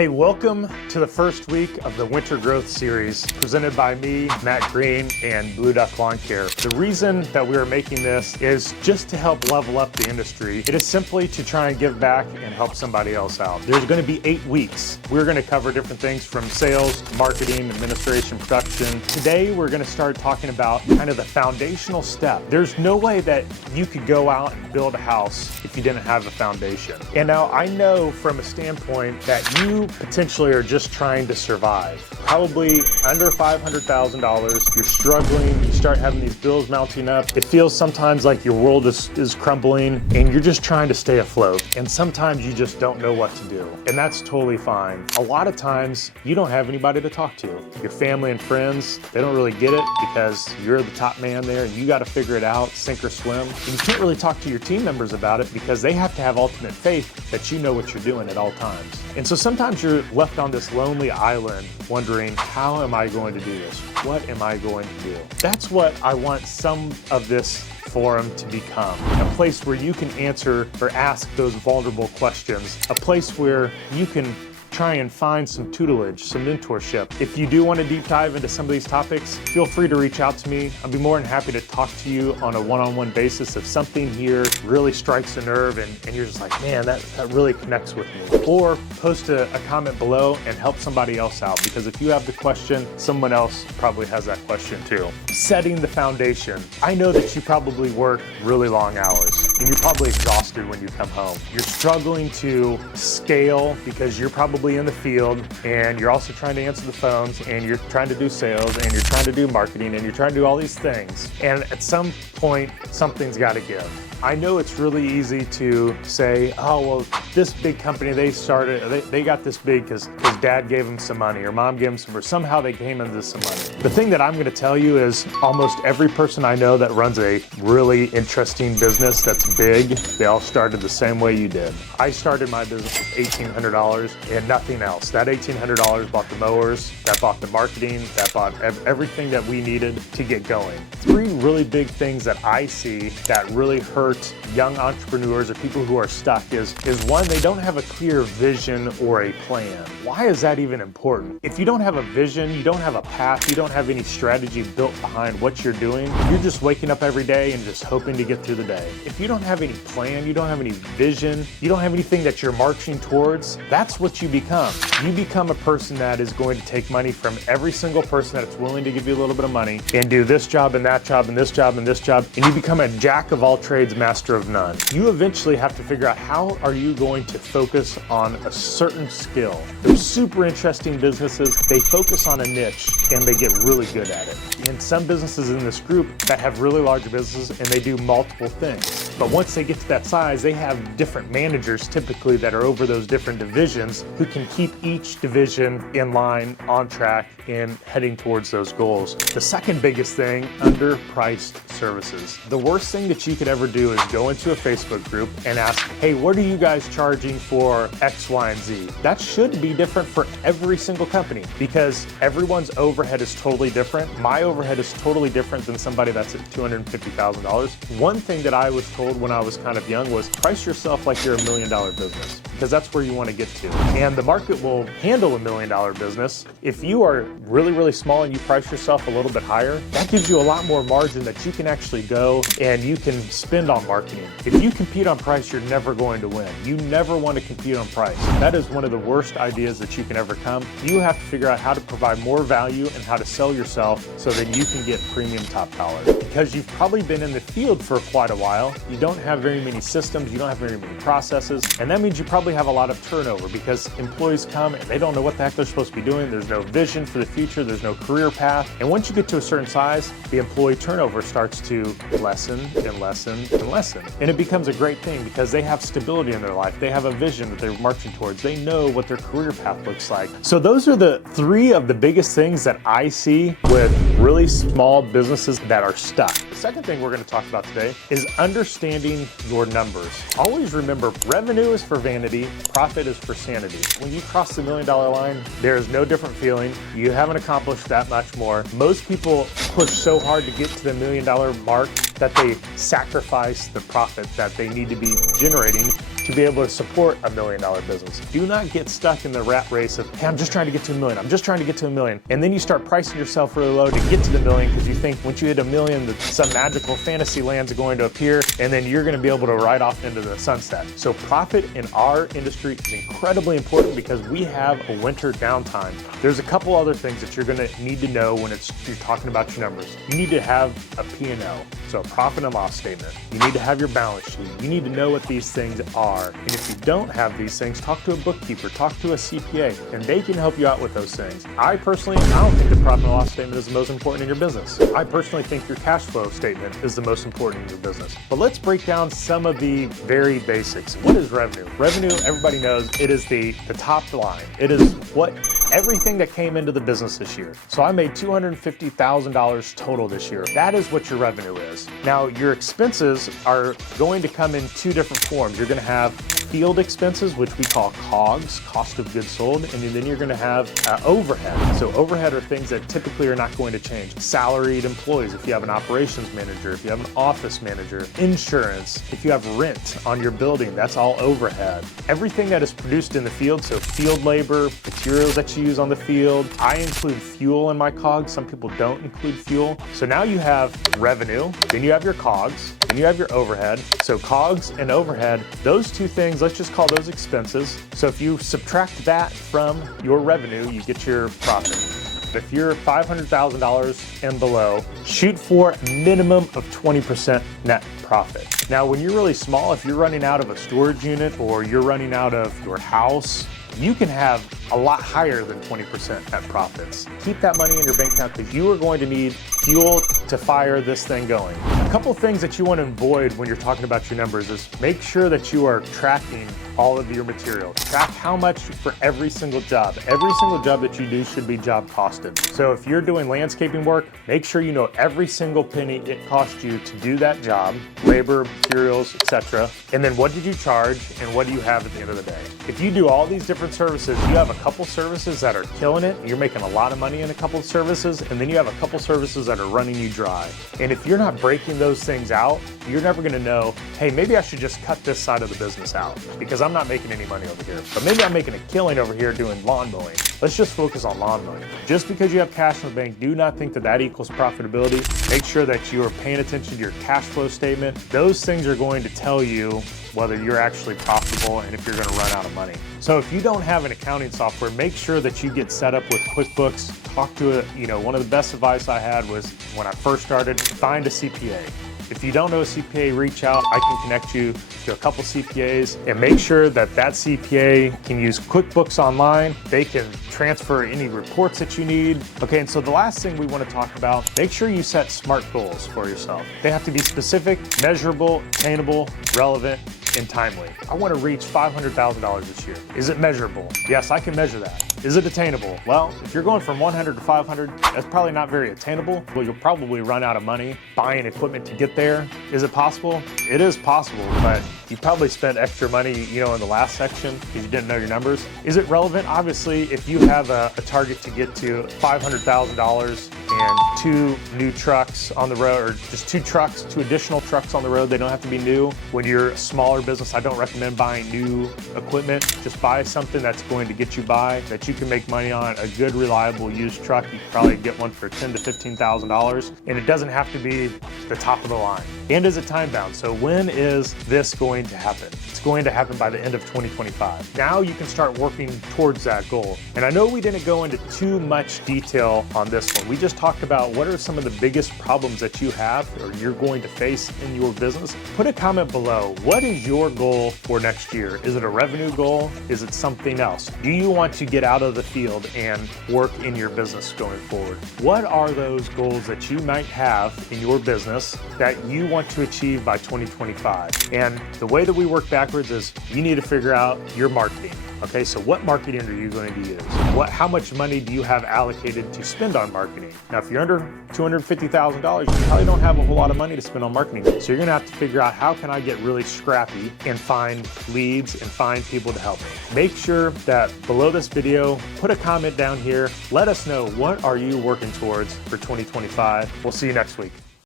Hey, welcome to the first week of the Winter Growth Series presented by me, Matt Green, and Blue Duck Lawn Care. The reason that we are making this is just to help level up the industry. It is simply to try and give back and help somebody else out. There's going to be 8 weeks. We're going to cover different things from sales, marketing, administration, production. Today, we're going to start talking about kind of the foundational step. There's no way that you could go out and build a house if you didn't have a foundation. And now I know from a standpoint that you potentially are just trying to survive. Probably under $500,000, you're struggling, you start having these bills mounting up. It feels sometimes like your world is crumbling and you're just trying to stay afloat. And sometimes you just don't know what to do. And that's totally fine. A lot of times you don't have anybody to talk to. Your family and friends, they don't really get it because you're the top man there and you got to figure it out, sink or swim. And you can't really talk to your team members about it because they have to have ultimate faith that you know what you're doing at all times. And so sometimes you're left on this lonely island wondering, how am I going to do this? What am I going to do? That's what I want some of this forum to become. A place where you can answer or ask those vulnerable questions. A place where you can try and find some tutelage, some mentorship. If you do want to deep dive into some of these topics, feel free to reach out to me. I'd be more than happy to talk to you on a one-on-one basis if something here really strikes a nerve and you're just like, man, that really connects with me. Or post a comment below and help somebody else out, because if you have the question, someone else probably has that question too. Setting the foundation. I know that you probably work really long hours and you're probably exhausted when you come home. You're struggling to scale because you're probably in the field and you're also trying to answer the phones and you're trying to do sales and you're trying to do marketing and you're trying to do all these things. And at some point, something's got to give. I know it's really easy to say, oh, well, this big company, they got this big because dad gave them some money or mom gave them some, or somehow they came into some money. The thing that I'm going to tell you is almost every person I know that runs a really interesting business that's big, they all started the same way you did. I started my business with $1,800 and nothing else. That $1,800 bought the mowers, that bought the marketing, that bought everything that we needed to get going. 3 really big things that I see that really hurt young entrepreneurs or people who are stuck is one, they don't have a clear vision or a plan. Why is that even important? If you don't have a vision, you don't have a path, you don't have any strategy built behind what you're doing, you're just waking up every day and just hoping to get through the day. If you don't have any plan, you don't have any vision, you don't have anything that you're marching towards, that's what you become. You become a person that is going to take money from every single person that's willing to give you a little bit of money and do this job and that job and this job and this job, and you become a jack of all trades, master of none. You eventually have to figure out how are you going to focus on a certain skill. They're super interesting businesses. They focus on a niche and they get really good at it. And some businesses in this group that have really large businesses and they do multiple things. But once they get to that size, they have different managers typically that are over those different divisions who can keep each division in line, on track, and heading towards those goals. The second biggest thing, underpriced services. The worst thing that you could ever do is go into a Facebook group and ask, hey, what are you guys charging for X, Y, and Z? That should be different for every single company because everyone's overhead is totally different. My overhead is totally different than somebody that's at $250,000. One thing that I was told when I was kind of young was price yourself like you're $1 million business, because that's where you want to get to. And the market will handle $1 million business. If you are really, really small and you price yourself a little bit higher, that gives you a lot more margin that you can actually go and you can spend on marketing. If you compete on price, you're never going to win. You never want to compete on price. That is one of the worst ideas that you can ever come. You have to figure out how to provide more value and how to sell yourself so that you can get premium top dollar. Because you've probably been in the field for quite a while, you don't have very many systems, you don't have very many processes, and that means you probably have a lot of turnover because employees come and they don't know what the heck they're supposed to be doing. There's no vision for the future, there's no career path. And once you get to a certain size, the employee turnover starts to lessen and lessen and lessen. And it becomes a great thing because they have stability in their life. They have a vision that they're marching towards. They know what their career path looks like. So those are the 3 of the biggest things that I see with really small businesses that are stuck. The second thing we're going to talk about today is understanding your numbers. Always remember, revenue is for vanity, profit is for sanity. When you cross the $1 million line, there is no different feeling. You haven't accomplished that much more. Most people push so hard to get to the $1 million mark that they sacrifice the profit that they need to be generating to to be able to support $1 million business. Do not get stuck in the rat race of, hey, I'm just trying to get to $1 million. I'm just trying to get to $1 million. And then you start pricing yourself really low to get to the $1 million because you think once you hit $1 million, that some magical fantasy land's going to appear and then you're going to be able to ride off into the sunset. So profit in our industry is incredibly important because we have a winter downtime. There's a couple other things that you're going to need to know when you're talking about your numbers. You need to have a P&L, so a profit and loss statement. You need to have your balance sheet. You need to know what these things are. And if you don't have these things, talk to a bookkeeper, talk to a CPA, and they can help you out with those things. I don't think the profit and loss statement is the most important in your business. I personally think your cash flow statement is the most important in your business. But let's break down some of the very basics. What is revenue? Revenue, everybody knows, it is the top line. It is what everything that came into the business this year. So I made $250,000 total this year. That is what your revenue is. Now, your expenses are going to come in two different forms. You're going to have field expenses, which we call COGS, cost of goods sold, and then you're going to have overhead. So overhead are things that typically are not going to change. Salaried employees, if you have an operations manager, if you have an office manager, insurance, if you have rent on your building, that's all overhead. Everything that is produced in the field, so field labor, materials that you use on the field. I include fuel in my COGS. Some people don't include fuel. So now you have revenue, then you have your COGS, then you have your overhead. So COGS and overhead, those two things, let's just call those expenses. So if you subtract that from your revenue, you get your profit. If you're $500,000 and below, shoot for a minimum of 20% net profit. Now, when you're really small, if you're running out of a storage unit or you're running out of your house, you can have a lot higher than 20% net profits. Keep that money in your bank account because you are going to need fuel to fire this thing going. A couple things that you want to avoid when you're talking about your numbers is make sure that you are tracking all of your material. Track how much for every single job. Every single job that you do should be job costed. So if you're doing landscaping work, make sure you know every single penny it cost you to do that job, labor, materials, etc. And then what did you charge and what do you have at the end of the day? If you do all these different services, you have a couple services that are killing it, you're making a lot of money in a couple services, and then you have a couple services that are running you dry. And if you're not breaking those things out, you're never gonna know, hey, maybe I should just cut this side of the business out because I'm not making any money over here. But maybe I'm making a killing over here doing lawn mowing. Let's just focus on lawn mowing. Just because you have cash in the bank, do not think that that equals profitability. Make sure that you are paying attention to your cash flow statement. Those things are going to tell you whether you're actually profitable and if you're gonna run out of money. So if you don't have an accounting software, make sure that you get set up with QuickBooks. Talk to one of the best advice I had was when I first started, find a CPA. If you don't know a CPA, reach out. I can connect you to a couple CPAs and make sure that that CPA can use QuickBooks Online. They can transfer any reports that you need. Okay, and so the last thing we want to talk about, make sure you set SMART goals for yourself. They have to be specific, measurable, attainable, relevant, and timely. I want to reach $500,000 this year. Is it measurable? Yes, I can measure that. Is it attainable? Well, if you're going from 100 to 500, that's probably not very attainable. Well, you'll probably run out of money buying equipment to get there. Is it possible? It is possible, but you probably spent extra money, in the last section because you didn't know your numbers. Is it relevant? Obviously, if you have a target to get to $500,000 and 2 new trucks on the road, or just 2 additional trucks on the road, they don't have to be new. When you're a smaller business, I don't recommend buying new equipment. Just buy something that's going to get you by, that you can make money on. A good, reliable used truck, you can probably get one for $10,000 to $15,000, and it doesn't have to be the top of the line. And is it time bound? So when is this going to happen? It's going to happen by the end of 2025. Now you can start working towards that goal. And I know we didn't go into too much detail on this one. We just talked about what are some of the biggest problems that you have or you're going to face in your business. Put a comment below. What is your goal for next year? Is it a revenue goal? Is it something else? Do you want to get out of the field and work in your business going forward? What are those goals that you might have in your business that you want to achieve by 2025? And the way that we work backwards is you need to figure out your marketing. Okay, so what marketing are you going to use? How much money do you have allocated to spend on marketing? Now, if you're under $250,000, you probably don't have a whole lot of money to spend on marketing. So you're gonna have to figure out how can I get really scrappy and find leads and find people to help me. Make sure that below this video, put a comment down here. Let us know what are you working towards for 2025. We'll see you next week.